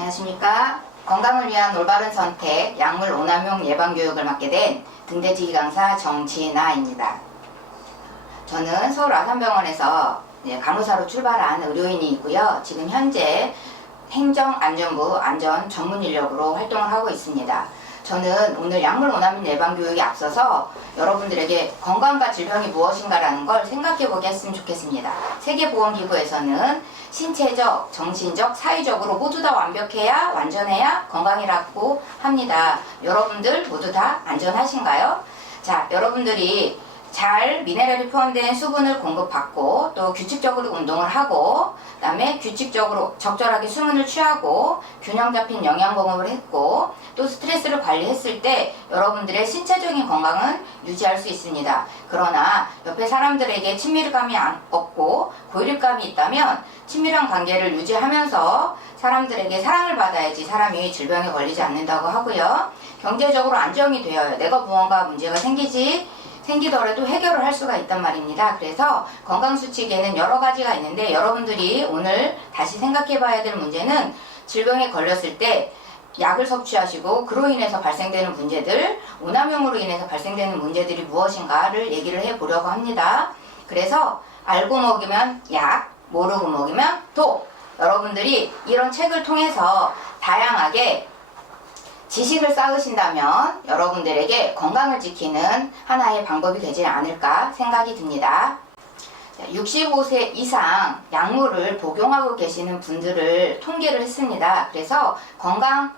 안녕하십니까. 건강을 위한 올바른 선택, 약물 오남용 예방교육을 맡게 된 등대지기 강사 정진아입니다. 저는 서울 아산병원에서 간호사로 출발한 의료인이고요. 지금 현재 행정안전부 안전 전문 인력으로 활동을 하고 있습니다. 저는 오늘 약물 오남용 예방교육에 앞서서 여러분들에게 건강과 질병이 무엇인가라는 걸 생각해보게 했으면 좋겠습니다. 세계보건기구에서는 신체적, 정신적, 사회적으로 모두 다 완벽해야, 완전해야 건강이라고 합니다. 여러분들 모두 다 안전하신가요? 자, 여러분들이 잘 미네랄이 포함된 수분을 공급받고 또 규칙적으로 운동을 하고 그 다음에 규칙적으로 적절하게 수면을 취하고 균형 잡힌 영양 공급을 했고 또 스트레스를 관리했을 때 여러분들의 신체적인 건강은 유지할 수 있습니다. 그러나 옆에 사람들에게 친밀감이 없고 고립감이 있다면 친밀한 관계를 유지하면서 사람들에게 사랑을 받아야지 사람이 질병에 걸리지 않는다고 하고요. 경제적으로 안정이 되어야 내가 무언가 문제가 생기더라도 해결을 할 수가 있단 말입니다. 그래서 건강수칙에는 여러 가지가 있는데 여러분들이 오늘 다시 생각해 봐야 될 문제는 질병에 걸렸을 때 약을 섭취하시고 그로 인해서 발생되는 문제들, 오남용으로 인해서 발생되는 문제들이 무엇인가를 얘기를 해 보려고 합니다. 그래서 알고 먹으면 약, 모르고 먹으면 독. 여러분들이 이런 책을 통해서 다양하게 지식을 쌓으신다면 여러분들에게 건강을 지키는 하나의 방법이 되지 않을까 생각이 듭니다. 65세 이상 약물을 복용하고 계시는 분들을 통계를 했습니다. 그래서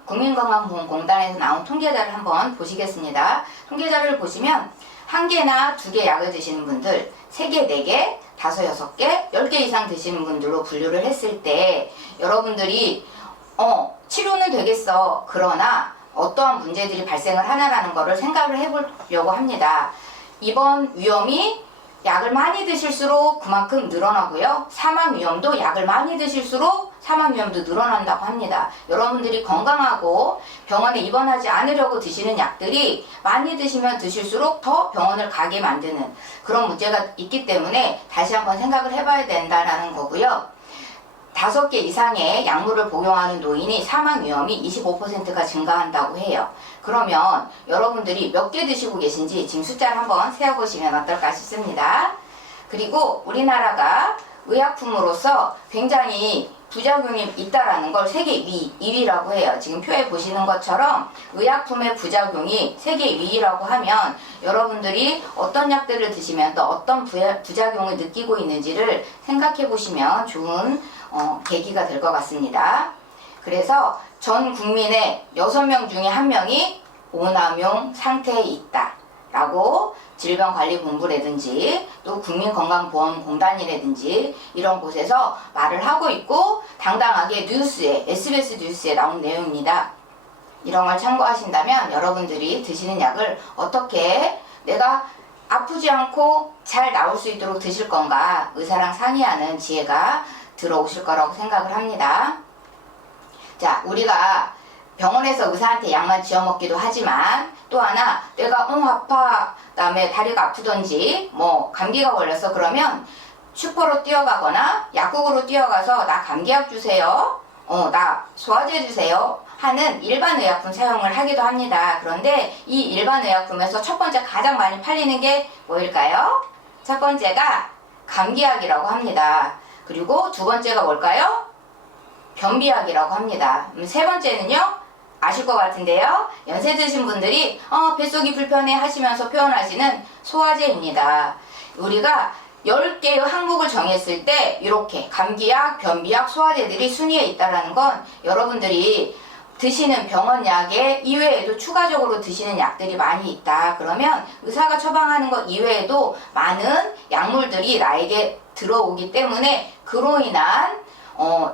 국민건강보험공단에서 나온 통계자를 한번 보시겠습니다. 통계자를 보시면 1개나 2개 약을 드시는 분들, 3개, 4개, 5, 6개, 10개 이상 드시는 분들로 분류를 했을 때 여러분들이 치료는 되겠어. 그러나 어떠한 문제들이 발생을 하나라는 것을 생각을 해보려고 합니다. 이번 위험이 약을 많이 드실수록 그만큼 늘어나고요. 사망 위험도 약을 많이 드실수록 사망 위험도 늘어난다고 합니다. 여러분들이 건강하고 병원에 입원하지 않으려고 드시는 약들이 많이 드시면 드실수록 더 병원을 가게 만드는 그런 문제가 있기 때문에 다시 한번 생각을 해봐야 된다는 거고요. 5개 이상의 약물을 복용하는 노인이 사망 위험이 25%가 증가한다고 해요. 그러면 여러분들이 몇 개 드시고 계신지 지금 숫자를 한번 세어보시면 어떨까 싶습니다. 그리고 우리나라가 의약품으로서 굉장히 부작용이 있다라는 걸 세계 2위라고 해요. 지금 표에 보시는 것처럼 의약품의 부작용이 세계 2위라고 하면 여러분들이 어떤 약들을 드시면 또 어떤 부작용을 느끼고 있는지를 생각해 보시면 좋은 계기가 될 것 같습니다. 그래서 전 국민의 6명 중에 1명이 오남용 상태에 있다 라고 질병관리본부라든지 또 국민건강보험공단이라든지 이런 곳에서 말을 하고 있고 당당하게 뉴스에 SBS 뉴스에 나온 내용입니다. 이런 걸 참고하신다면 여러분들이 드시는 약을 어떻게 내가 아프지 않고 잘 나올 수 있도록 드실 건가 의사랑 상의하는 지혜가 들어오실 거라고 생각을 합니다. 자, 우리가 병원에서 의사한테 약만 지어 먹기도 하지만 또 하나 내가 아파 그다음에 다리가 아프던지 뭐 감기가 걸렸어 그러면 슈퍼로 뛰어가거나 약국으로 뛰어가서 나 감기약 주세요. 나 소화제 주세요. 하는 일반 의약품 사용을 하기도 합니다. 그런데 이 일반 의약품에서 첫 번째 가장 많이 팔리는 게 뭐일까요? 첫 번째가 감기약이라고 합니다. 그리고 두 번째가 뭘까요? 변비약이라고 합니다. 세 번째는요? 아실 것 같은데요. 연세 드신 분들이 뱃속이 불편해 하시면서 표현하시는 소화제입니다. 우리가 10개의 항목을 정했을 때 이렇게 감기약, 변비약, 소화제들이 순위에 있다는 건 여러분들이 드시는 병원약에 이외에도 추가적으로 드시는 약들이 많이 있다. 그러면 의사가 처방하는 것 이외에도 많은 약물들이 나에게 들어오기 때문에 그로 인한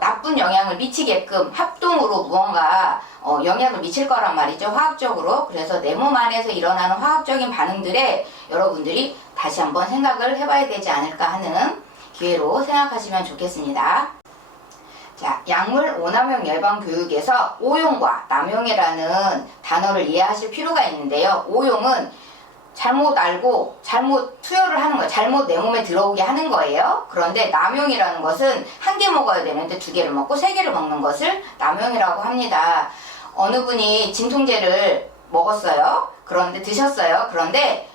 나쁜 영향을 미치게끔 합동으로 무언가 영향을 미칠 거란 말이죠. 화학적으로. 그래서 내 몸 안에서 일어나는 화학적인 반응들에 여러분들이 다시 한번 생각을 해봐야 되지 않을까 하는 기회로 생각하시면 좋겠습니다. 자, 약물 오남용 예방 교육에서 오용과 남용이라는 단어를 이해하실 필요가 있는데요. 오용은 잘못 알고 잘못 투여를 하는 거예요. 잘못 내 몸에 들어오게 하는 거예요. 그런데 남용이라는 것은 한 개 먹어야 되는데 두 개를 먹고 세 개를 먹는 것을 남용이라고 합니다. 어느 분이 진통제를 먹었어요. 그런데 드셨어요. 그런데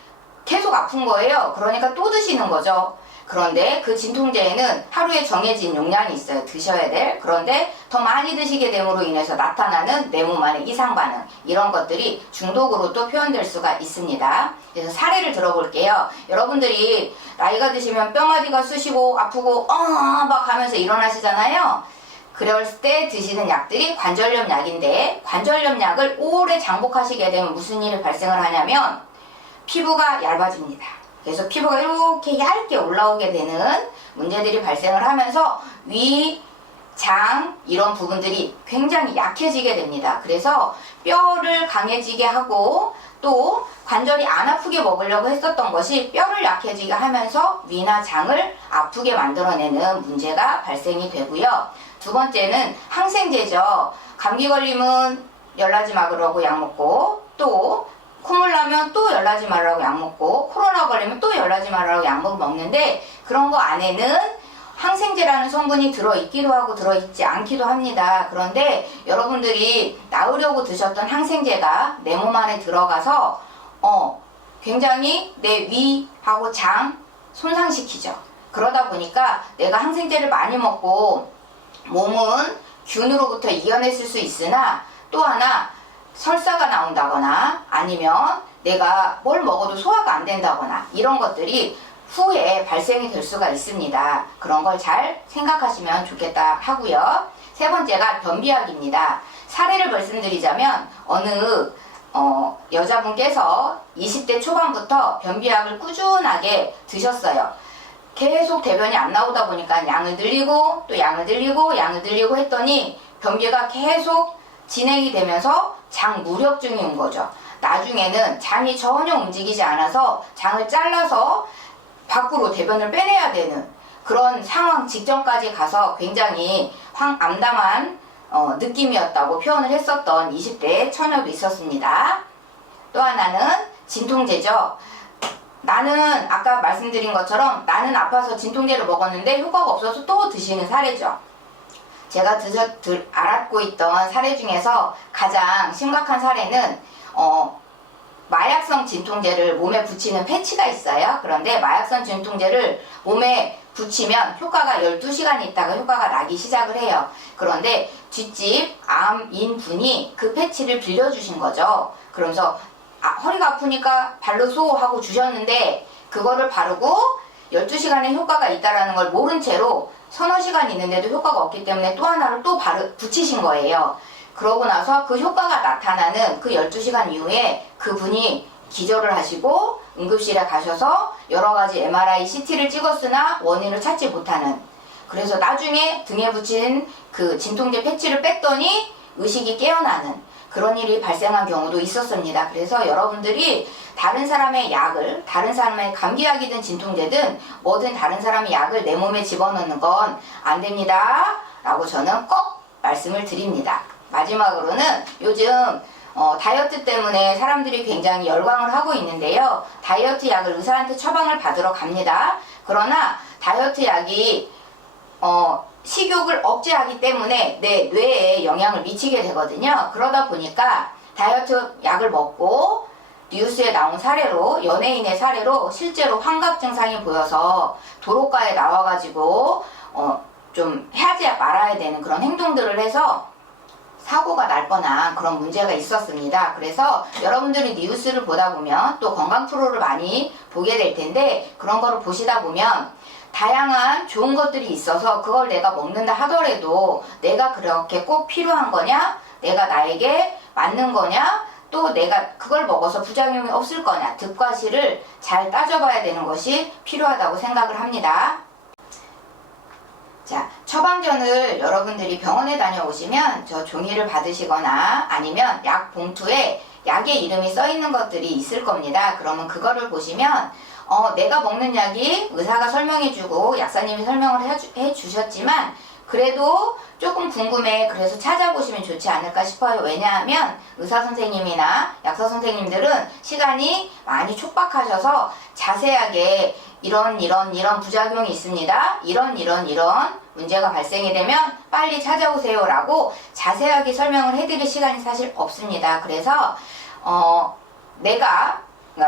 계속 아픈 거예요. 그러니까 또 드시는 거죠. 그런데 그 진통제에는 하루에 정해진 용량이 있어요. 드셔야 될. 그런데 더 많이 드시게 됨으로 인해서 나타나는 내 몸 안의 이상 반응, 이런 것들이 중독으로 또 표현될 수가 있습니다. 그래서 사례를 들어볼게요. 여러분들이 나이가 드시면 뼈마디가 쑤시고 아프고 막 하면서 일어나시잖아요. 그럴 때 드시는 약들이 관절염 약인데, 관절염 약을 오래 장복하시게 되면 무슨 일이 발생을 하냐면 피부가 얇아집니다. 그래서 피부가 이렇게 얇게 올라오게 되는 문제들이 발생을 하면서 위, 장 이런 부분들이 굉장히 약해지게 됩니다. 그래서 뼈를 강해지게 하고 또 관절이 안 아프게 먹으려고 했었던 것이 뼈를 약해지게 하면서 위나 장을 아프게 만들어내는 문제가 발생이 되고요. 두 번째는 항생제죠. 감기 걸리면 열나지 마라고 약 먹고, 또 콧물 나면 또 열나지 말라고 약 먹고, 코로나 걸리면 또 열나지 말라고 약 먹는데, 그런 거 안에는 항생제라는 성분이 들어있기도 하고 들어있지 않기도 합니다. 그런데 여러분들이 나으려고 드셨던 항생제가 내 몸 안에 들어가서 굉장히 내 위하고 장 손상시키죠. 그러다 보니까 내가 항생제를 많이 먹고 몸은 균으로부터 이겨냈을 수 있으나, 또 하나 설사가 나온다거나 아니면 내가 뭘 먹어도 소화가 안 된다거나 이런 것들이 후에 발생이 될 수가 있습니다. 그런 걸 잘 생각하시면 좋겠다 하고요. 세 번째가 변비약입니다. 사례를 말씀드리자면 어느 여자분께서 20대 초반부터 변비약을 꾸준하게 드셨어요. 계속 대변이 안 나오다 보니까 양을 늘리고 또 양을 늘리고 했더니 변비가 계속 진행이 되면서 장 무력증이 온 거죠. 나중에는 장이 전혀 움직이지 않아서 장을 잘라서 밖으로 대변을 빼내야 되는 그런 상황 직전까지 가서 굉장히 암담한 느낌이었다고 표현을 했었던 20대 처녀도 있었습니다. 또 하나는 진통제죠. 나는 아까 말씀드린 것처럼 나는 아파서 진통제를 먹었는데 효과가 없어서 또 드시는 사례죠. 제가 알았고 있던 사례 중에서 가장 심각한 사례는 마약성 진통제를 몸에 붙이는 패치가 있어요. 그런데 마약성 진통제를 몸에 붙이면 효과가 12시간 있다가 효과가 나기 시작을 해요. 그런데 뒷집 암인 분이 그 패치를 빌려주신 거죠. 그러면서 허리가 아프니까 발로 쏘 하고 주셨는데 그거를 바르고 12시간의 효과가 있다라는 걸 모른 채로 서너 시간 있는데도 효과가 없기 때문에 또 하나를 또 붙이신 거예요. 그러고 나서 그 효과가 나타나는 그 12시간 이후에 그분이 기절을 하시고 응급실에 가셔서 여러 가지 MRI, CT를 찍었으나 원인을 찾지 못하는, 그래서 나중에 등에 붙인 그 진통제 패치를 뺐더니 의식이 깨어나는 그런 일이 발생한 경우도 있었습니다. 그래서 여러분들이 다른 사람의 약을, 다른 사람의 감기약이든 진통제든 뭐든 다른 사람의 약을 내 몸에 집어넣는 건 안 됩니다 라고 저는 꼭 말씀을 드립니다. 마지막으로는 요즘 다이어트 때문에 사람들이 굉장히 열광을 하고 있는데요. 다이어트 약을 의사한테 처방을 받으러 갑니다. 그러나 다이어트 약이 식욕을 억제하기 때문에 내 뇌에 영향을 미치게 되거든요. 그러다 보니까 다이어트 약을 먹고 뉴스에 나온 사례로, 연예인의 사례로 실제로 환각 증상이 보여서 도로가에 나와가지고 좀 하지 말아야 되는 그런 행동들을 해서 사고가 날 뻔한 그런 문제가 있었습니다. 그래서 여러분들이 뉴스를 보다 보면 또 건강 프로를 많이 보게 될 텐데, 그런 거를 보시다 보면 다양한 좋은 것들이 있어서 그걸 내가 먹는다 하더라도 내가 그렇게 꼭 필요한 거냐, 내가 나에게 맞는 거냐, 또 내가 그걸 먹어서 부작용이 없을 거냐, 득과 실을 잘 따져봐야 되는 것이 필요하다고 생각을 합니다. 자, 처방전을 여러분들이 병원에 다녀오시면 저 종이를 받으시거나 아니면 약 봉투에 약의 이름이 써 있는 것들이 있을 겁니다. 그러면 그거를 보시면 내가 먹는 약이 의사가 설명해주고 약사님이 설명을 해주셨지만 그래도 조금 궁금해. 그래서 찾아보시면 좋지 않을까 싶어요. 왜냐하면 의사 선생님이나 약사 선생님들은 시간이 많이 촉박하셔서 자세하게 이런 부작용이 있습니다. 이런 문제가 발생이 되면 빨리 찾아오세요 라고 자세하게 설명을 해드릴 시간이 사실 없습니다. 그래서 그러니까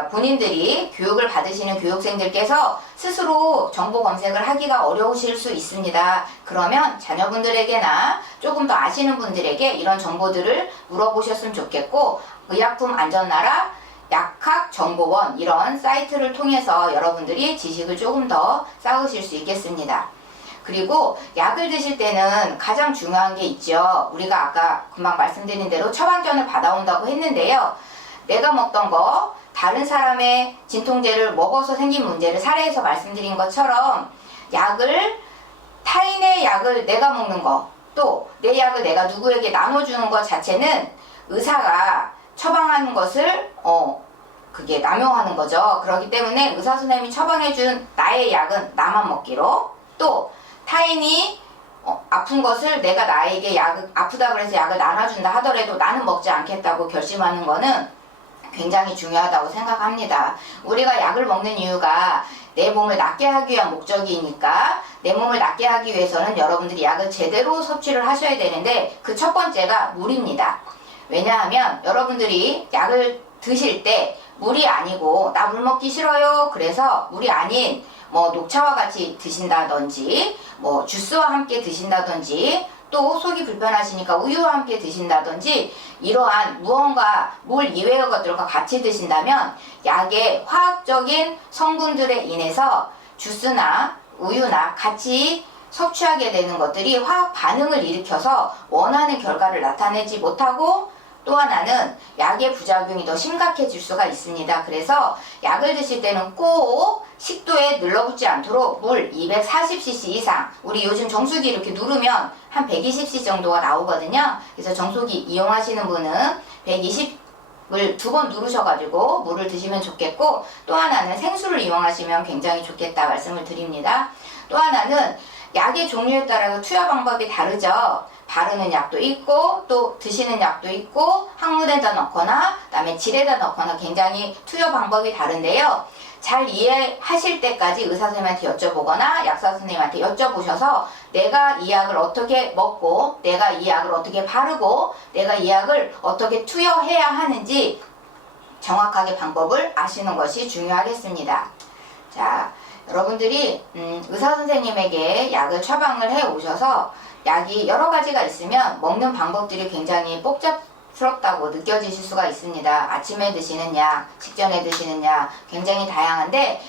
본인들이 교육을 받으시는 교육생들께서 스스로 정보 검색을 하기가 어려우실 수 있습니다. 그러면 자녀분들에게나 조금 더 아시는 분들에게 이런 정보들을 물어보셨으면 좋겠고, 의약품안전나라, 약학정보원 이런 사이트를 통해서 여러분들이 지식을 조금 더 쌓으실 수 있겠습니다. 그리고 약을 드실 때는 가장 중요한 게 있죠. 우리가 아까 금방 말씀드린 대로 처방전을 받아온다고 했는데요. 내가 먹던 거 다른 사람의 진통제를 먹어서 생긴 문제를 사례에서 말씀드린 것처럼 타인의 약을 내가 먹는 거, 또 내 약을 내가 누구에게 나눠주는 것 자체는 의사가 처방하는 것을 그게 남용하는 거죠. 그렇기 때문에 의사 선생님이 처방해준 나의 약은 나만 먹기로, 또 타인이 아픈 것을 내가 나에게 아프다 그래서 약을 나눠준다 하더라도 나는 먹지 않겠다고 결심하는 거는 굉장히 중요하다고 생각합니다. 우리가 약을 먹는 이유가 내 몸을 낫게 하기 위한 목적이니까, 내 몸을 낫게 하기 위해서는 여러분들이 약을 제대로 섭취를 하셔야 되는데, 그 첫 번째가 물입니다. 왜냐하면 여러분들이 약을 드실 때 물이 아니고 나 물 먹기 싫어요 그래서 물이 아닌 녹차와 같이 드신다든지 주스와 함께 드신다든지, 또 속이 불편하시니까 우유와 함께 드신다든지, 이러한 무언가 물 이외의 것들과 같이 드신다면 약의 화학적인 성분들에 인해서 주스나 우유나 같이 섭취하게 되는 것들이 화학 반응을 일으켜서 원하는 결과를 나타내지 못하고, 또 하나는 약의 부작용이 더 심각해질 수가 있습니다. 그래서 약을 드실 때는 꼭 식도에 늘러붙지 않도록 물 240cc 이상, 우리 요즘 정수기 이렇게 누르면 한 120cc 정도가 나오거든요. 그래서 정수기 이용하시는 분은 120을 2번 누르셔가지고 물을 드시면 좋겠고, 또 하나는 생수를 이용하시면 굉장히 좋겠다 말씀을 드립니다. 또 하나는 약의 종류에 따라서 투여 방법이 다르죠. 바르는 약도 있고 또 드시는 약도 있고 항문에다 넣거나 그다음에 질에다 넣거나 굉장히 투여 방법이 다른데요. 잘 이해하실 때까지 의사 선생님한테 여쭤보거나 약사 선생님한테 여쭤보셔서 내가 이 약을 어떻게 먹고, 내가 이 약을 어떻게 바르고, 내가 이 약을 어떻게 투여해야 하는지 정확하게 방법을 아시는 것이 중요하겠습니다. 자, 여러분들이 의사 선생님에게 약을 처방을 해 오셔서 약이 여러 가지가 있으면 먹는 방법들이 굉장히 복잡스럽다고 느껴지실 수가 있습니다. 아침에 드시는 약, 식전에 드시는 약 굉장히 다양한데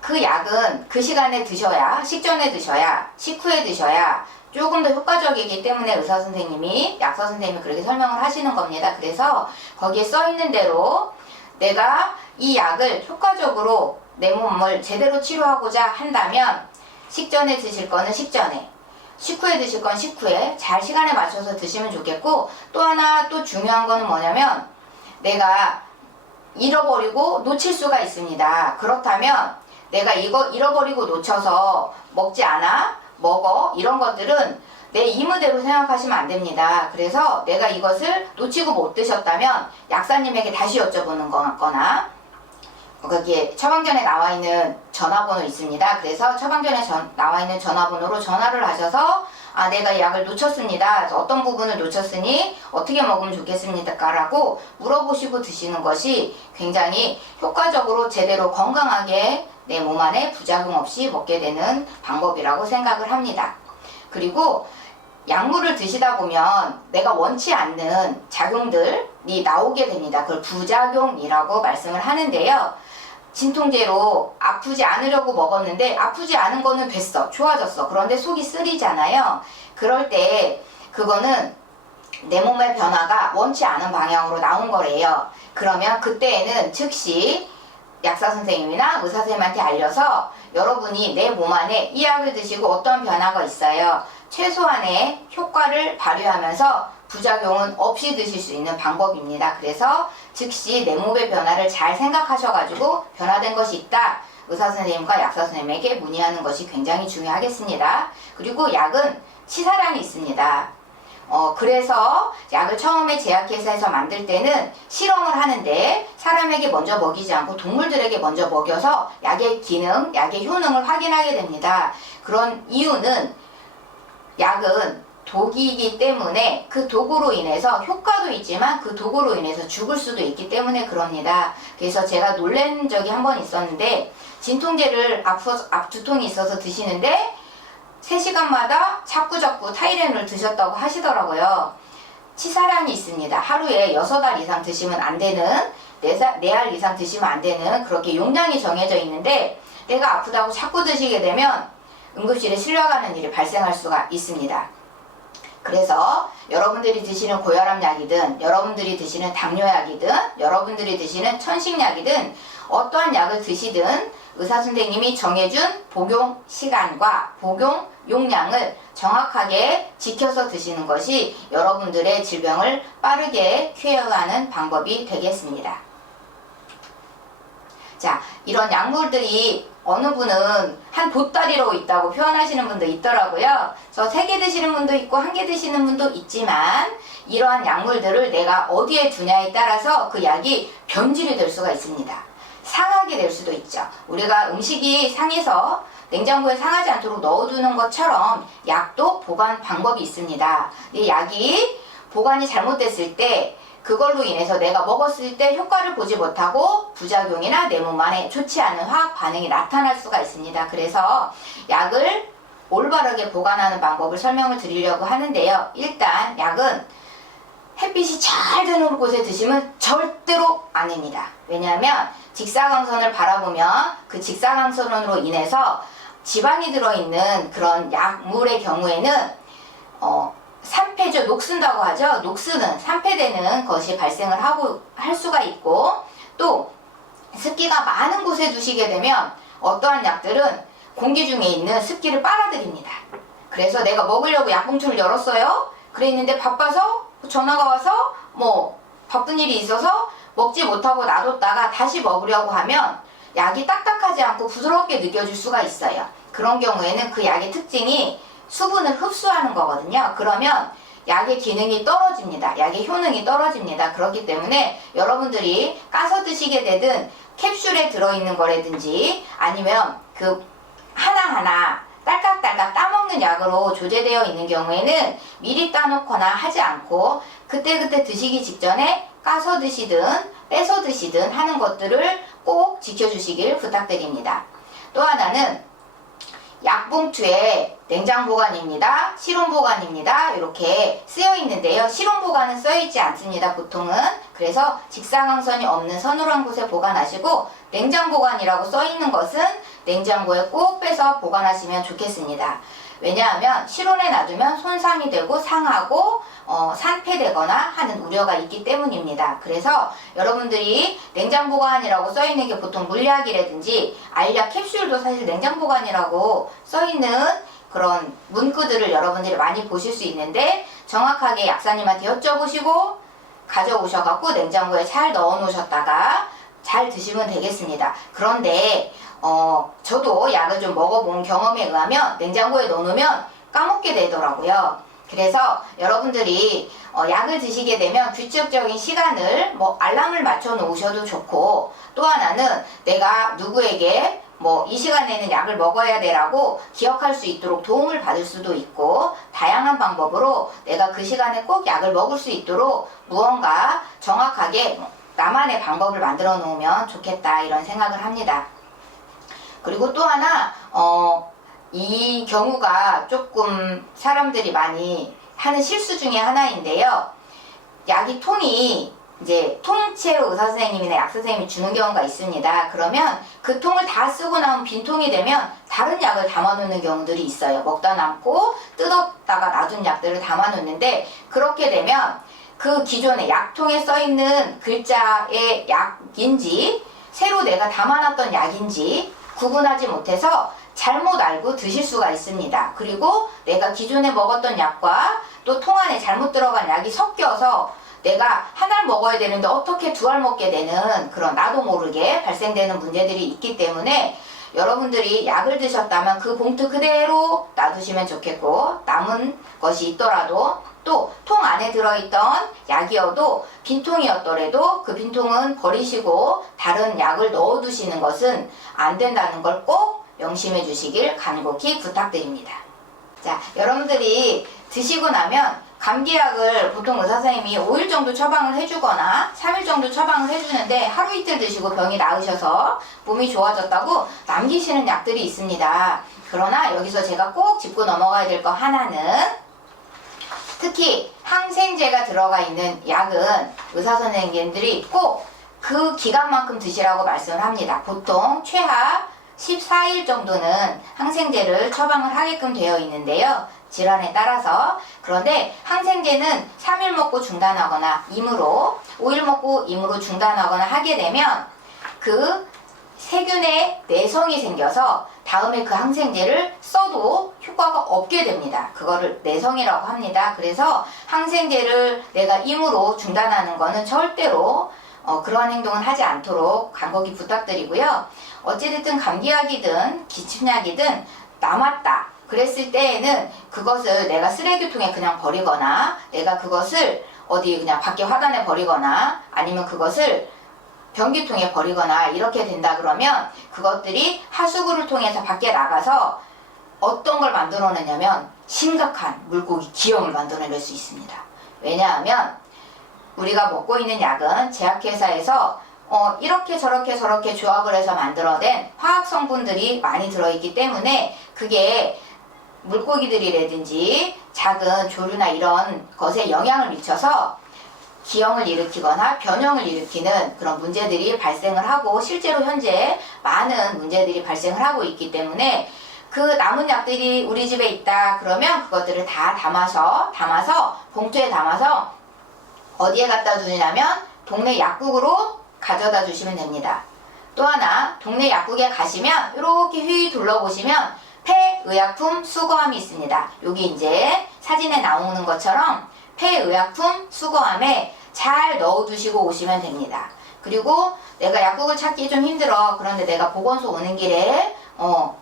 그 약은 그 시간에 드셔야, 식전에 드셔야, 식후에 드셔야 조금 더 효과적이기 때문에 의사 선생님이, 약사 선생님이 그렇게 설명을 하시는 겁니다. 그래서 거기에 써 있는 대로 내가 이 약을 효과적으로 내 몸을 제대로 치료하고자 한다면 식전에 드실 거는 식전에, 식후에 드실 건 식후에 잘 시간에 맞춰서 드시면 좋겠고, 또 하나 또 중요한 거는 뭐냐면 내가 잃어버리고 놓칠 수가 있습니다. 그렇다면 내가 이거 잃어버리고 놓쳐서 먹지 않아, 먹어, 이런 것들은 내 임의대로 생각하시면 안 됩니다. 그래서 내가 이것을 놓치고 못 드셨다면 약사님에게 다시 여쭤보는 거나, 거기에 처방전에 나와 있는 전화번호 있습니다. 그래서 처방전에 나와 있는 전화번호로 전화를 하셔서 내가 약을 놓쳤습니다. 그래서 어떤 부분을 놓쳤으니 어떻게 먹으면 좋겠습니까? 라고 물어보시고 드시는 것이 굉장히 효과적으로 제대로 건강하게 내 몸 안에 부작용 없이 먹게 되는 방법이라고 생각을 합니다. 그리고 약물을 드시다 보면 내가 원치 않는 작용들이 나오게 됩니다. 그걸 부작용이라고 말씀을 하는데요. 진통제로 아프지 않으려고 먹었는데 아프지 않은 거는 됐어, 좋아졌어. 그런데 속이 쓰리잖아요. 그럴 때 그거는 내 몸의 변화가 원치 않은 방향으로 나온 거래요. 그러면 그때에는 즉시 약사 선생님이나 의사 선생님한테 알려서 여러분이 내 몸 안에 이 약을 드시고 어떤 변화가 있어요, 최소한의 효과를 발휘하면서 부작용은 없이 드실 수 있는 방법입니다. 그래서 즉시 내 몸의 변화를 잘 생각하셔가지고 변화된 것이 있다, 의사 선생님과 약사 선생님에게 문의하는 것이 굉장히 중요하겠습니다. 그리고 약은 치사량이 있습니다. 그래서 약을 처음에 제약회사에서 만들 때는 실험을 하는데 사람에게 먼저 먹이지 않고 동물들에게 먼저 먹여서 약의 기능, 약의 효능을 확인하게 됩니다. 그런 이유는 약은 독이기 때문에 그 독으로 인해서 효과도 있지만 그 독으로 인해서 죽을 수도 있기 때문에 그럽니다. 그래서 제가 놀란 적이 한 번 있었는데 진통제를 두통이 있어서 드시는데 3시간마다 자꾸 타이레놀을 드셨다고 하시더라고요. 치사량이 있습니다. 하루에 6알 이상 드시면 안 되는, 4알 이상 드시면 안 되는 그렇게 용량이 정해져 있는데 내가 아프다고 자꾸 드시게 되면 응급실에 실려가는 일이 발생할 수가 있습니다. 그래서 여러분들이 드시는 고혈압 약이든 여러분들이 드시는 당뇨약이든 여러분들이 드시는 천식약이든 어떠한 약을 드시든 의사 선생님이 정해준 복용 시간과 복용 용량을 정확하게 지켜서 드시는 것이 여러분들의 질병을 빠르게 쾌어하는 방법이 되겠습니다. 자, 이런 약물들이 어느 분은 한 보따리로 있다고 표현하시는 분도 있더라고요. 저 3개 드시는 분도 있고 1개 드시는 분도 있지만 이러한 약물들을 내가 어디에 두냐에 따라서 그 약이 변질이 될 수가 있습니다. 상하게 될 수도 있죠. 우리가 음식이 상해서 냉장고에 상하지 않도록 넣어두는 것처럼 약도 보관 방법이 있습니다. 이 약이 보관이 잘못됐을 때 그걸로 인해서 내가 먹었을 때 효과를 보지 못하고 부작용이나 내 몸 안에 좋지 않은 화학 반응이 나타날 수가 있습니다. 그래서 약을 올바르게 보관하는 방법을 설명을 드리려고 하는데요. 일단 약은 햇빛이 잘 드는 곳에 드시면 절대로 아닙니다. 왜냐하면 직사광선을 바라보면 그 직사광선으로 인해서 지방이 들어있는 그런 약물의 경우에는 산패죠. 녹슨다고 하죠. 녹슨은 산패되는 것이 발생을 할 수가 있고 또 습기가 많은 곳에 두시게 되면 어떠한 약들은 공기 중에 있는 습기를 빨아들입니다. 그래서 내가 먹으려고 약봉투를 열었어요. 그랬는데 바빠서 전화가 와서 바쁜 일이 있어서 먹지 못하고 놔뒀다가 다시 먹으려고 하면 약이 딱딱하지 않고 부드럽게 느껴질 수가 있어요. 그런 경우에는 그 약의 특징이 수분을 흡수하는 거거든요. 그러면 약의 기능이 떨어집니다. 약의 효능이 떨어집니다. 그렇기 때문에 여러분들이 까서 드시게 되든 캡슐에 들어있는 거라든지 아니면 그 하나하나 딸깍딸깍 따먹는 약으로 조제되어 있는 경우에는 미리 따놓거나 하지 않고 그때그때 드시기 직전에 까서 드시든 빼서 드시든 하는 것들을 꼭 지켜주시길 부탁드립니다. 또 하나는 약봉투에 냉장 보관입니다. 실온 보관입니다. 이렇게 쓰여 있는데요. 실온 보관은 쓰여 있지 않습니다. 보통은. 그래서 직사광선이 없는 서늘한 곳에 보관하시고 냉장 보관이라고 써 있는 것은 냉장고에 꼭 빼서 보관하시면 좋겠습니다. 왜냐하면 실온에 놔두면 손상이 되고 상하고 산패되거나 하는 우려가 있기 때문입니다. 그래서 여러분들이 냉장 보관이라고 써 있는 게 보통 물약이라든지 알약 캡슐도 사실 냉장 보관이라고 써 있는 그런 문구들을 여러분들이 많이 보실 수 있는데 정확하게 약사님한테 여쭤보시고 가져오셔갖고 냉장고에 잘 넣어 놓으셨다가 잘 드시면 되겠습니다. 그런데 저도 약을 좀 먹어본 경험에 의하면 냉장고에 넣어놓으면 까먹게 되더라고요. 그래서 여러분들이 약을 드시게 되면 규칙적인 시간을 알람을 맞춰 놓으셔도 좋고 또 하나는 내가 누구에게 이 시간에는 약을 먹어야 되라고 기억할 수 있도록 도움을 받을 수도 있고 다양한 방법으로 내가 그 시간에 꼭 약을 먹을 수 있도록 무언가 정확하게 나만의 방법을 만들어 놓으면 좋겠다 이런 생각을 합니다. 그리고 또 하나 이 경우가 조금 사람들이 많이 하는 실수 중에 하나인데요. 약이 통이 이제 통째로 의사 선생님이나 약 선생님이 주는 경우가 있습니다. 그러면 그 통을 다 쓰고 나면 빈통이 되면 다른 약을 담아 놓는 경우들이 있어요. 먹다 남고 뜯었다가 놔둔 약들을 담아 놓는데 그렇게 되면 그 기존의 약통에 써 있는 글자의 약인지 새로 내가 담아놨던 약인지 구분하지 못해서 잘못 알고 드실 수가 있습니다. 그리고 내가 기존에 먹었던 약과 또 통 안에 잘못 들어간 약이 섞여서 내가 한 알 먹어야 되는데 어떻게 2알 먹게 되는 그런 나도 모르게 발생되는 문제들이 있기 때문에 여러분들이 약을 드셨다면 그 봉투 그대로 놔두시면 좋겠고, 남은 것이 있더라도 또 통 안에 들어있던 약이어도 빈통이었더라도 그 빈통은 버리시고 다른 약을 넣어두시는 것은 안 된다는 걸 꼭 명심해 주시길 간곡히 부탁드립니다. 자, 여러분들이 드시고 나면 감기약을 보통 의사선생님이 5일 정도 처방을 해주거나 3일 정도 처방을 해주는데 하루 이틀 드시고 병이 나으셔서 몸이 좋아졌다고 남기시는 약들이 있습니다. 그러나 여기서 제가 꼭 짚고 넘어가야 될 거 하나는, 특히 항생제가 들어가 있는 약은 의사선생님들이 꼭 그 기간만큼 드시라고 말씀을 합니다. 보통 최하 14일 정도는 항생제를 처방을 하게끔 되어 있는데요. 질환에 따라서. 그런데 항생제는 3일 먹고 중단하거나 5일 먹고 임으로 중단하거나 하게 되면 그 세균의 내성이 생겨서 다음에 그 항생제를 써도 효과가 없게 됩니다. 그거를 내성이라고 합니다. 그래서 항생제를 내가 임으로 중단하는 거는 절대로 그러한 행동은 하지 않도록 간곡히 부탁드리고요. 어찌됐든 감기약이든 기침약이든 남았다 그랬을 때에는 그것을 내가 쓰레기통에 그냥 버리거나, 내가 그것을 어디 그냥 밖에 화단에 버리거나, 아니면 그것을 변기통에 버리거나 이렇게 된다 그러면 그것들이 하수구를 통해서 밖에 나가서 어떤 걸 만들어내냐면 심각한 물고기 기형을 만들어낼 수 있습니다. 왜냐하면 우리가 먹고 있는 약은 제약회사에서 이렇게 저렇게 조합을 해서 만들어낸 화학 성분들이 많이 들어있기 때문에 그게 물고기들이라든지 작은 조류나 이런 것에 영향을 미쳐서 기형을 일으키거나 변형을 일으키는 그런 문제들이 발생을 하고, 실제로 현재 많은 문제들이 발생을 하고 있기 때문에 그 남은 약들이 우리 집에 있다 그러면 그것들을 다 담아서 봉투에 담아서 어디에 갖다 두냐면 동네 약국으로 가져다 주시면 됩니다. 또 하나, 동네 약국에 가시면 이렇게 휘 둘러보시면 폐의약품 수거함이 있습니다. 여기 이제 사진에 나오는 것처럼 폐의약품 수거함에 잘 넣어두시고 오시면 됩니다. 그리고 내가 약국을 찾기 좀 힘들어, 그런데 내가 보건소 오는 길에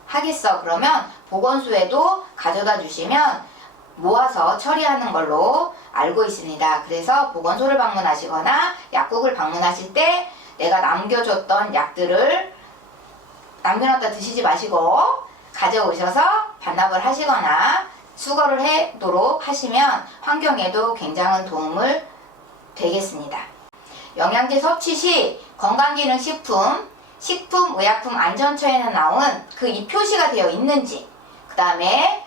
하겠어 그러면 보건소에도 가져다 주시면 모아서 처리하는 걸로 알고 있습니다. 그래서 보건소를 방문하시거나 약국을 방문하실 때 내가 남겨줬던 약들을 남겨놨다 드시지 마시고 가져오셔서 반납을 하시거나 수거를 해도록 하시면 환경에도 굉장한 도움을 되겠습니다. 영양제 섭취 시 건강기능식품, 식품의약품안전처에는 나온 그 이 표시가 되어 있는지, 그 다음에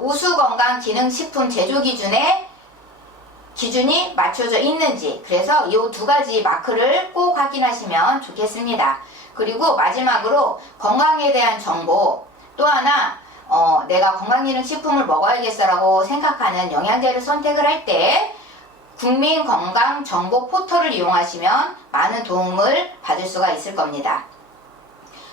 우수건강기능식품 제조 기준이 맞춰져 있는지, 그래서 이 두 가지 마크를 꼭 확인하시면 좋겠습니다. 그리고 마지막으로 건강에 대한 정보, 또 하나 내가 건강기능식품을 먹어야겠어라고 생각하는 영양제를 선택을 할 때 국민건강정보 포털을 이용하시면 많은 도움을 받을 수가 있을 겁니다.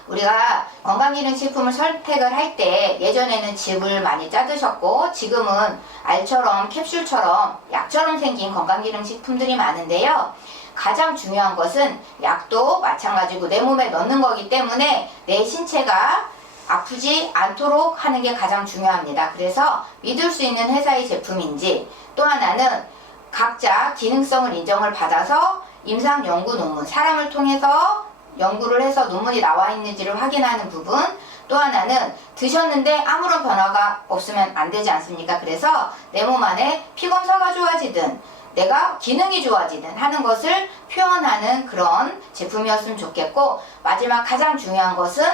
우리가 건강기능식품을 선택을 할 때 예전에는 즙을 많이 짜드셨고 지금은 알처럼 캡슐처럼 약처럼 생긴 건강기능식품들이 많은데요. 가장 중요한 것은 약도 마찬가지고 내 몸에 넣는 거기 때문에 내 신체가 아프지 않도록 하는 게 가장 중요합니다. 그래서 믿을 수 있는 회사의 제품인지, 또 하나는 각자 기능성을 인정을 받아서 임상 연구 논문, 사람을 통해서 연구를 해서 논문이 나와 있는지를 확인하는 부분, 또 하나는 드셨는데 아무런 변화가 없으면 안 되지 않습니까? 그래서 내 몸 안에 피검사가 좋아지든 내가 기능이 좋아지든 하는 것을 표현하는 그런 제품이었으면 좋겠고, 마지막 가장 중요한 것은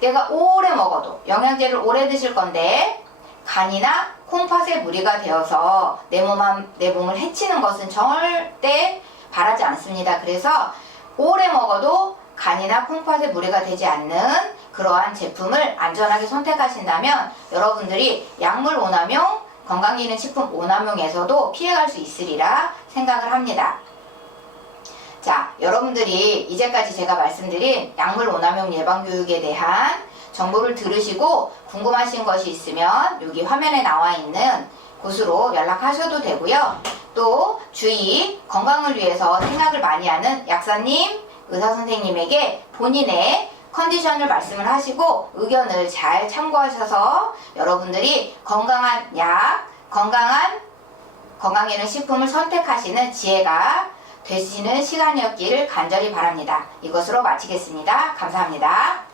내가 오래 먹어도 영양제를 오래 드실 건데 간이나 콩팥에 무리가 되어서 내 몸을 해치는 것은 절대 바라지 않습니다. 그래서 오래 먹어도 간이나 콩팥에 무리가 되지 않는 그러한 제품을 안전하게 선택하신다면 여러분들이 약물 오남용, 건강기능식품 오남용에서도 피해갈 수 있으리라 생각을 합니다. 자, 여러분들이 이제까지 제가 말씀드린 약물 오남용 예방교육에 대한 정보를 들으시고 궁금하신 것이 있으면 여기 화면에 나와 있는 곳으로 연락하셔도 되고요. 또 주위 건강을 위해서 생각을 많이 하는 약사님, 의사선생님에게 본인의 컨디션을 말씀을 하시고 의견을 잘 참고하셔서 여러분들이 건강한 약, 건강에는 식품을 선택하시는 지혜가 되시는 시간이었기를 간절히 바랍니다. 이것으로 마치겠습니다. 감사합니다.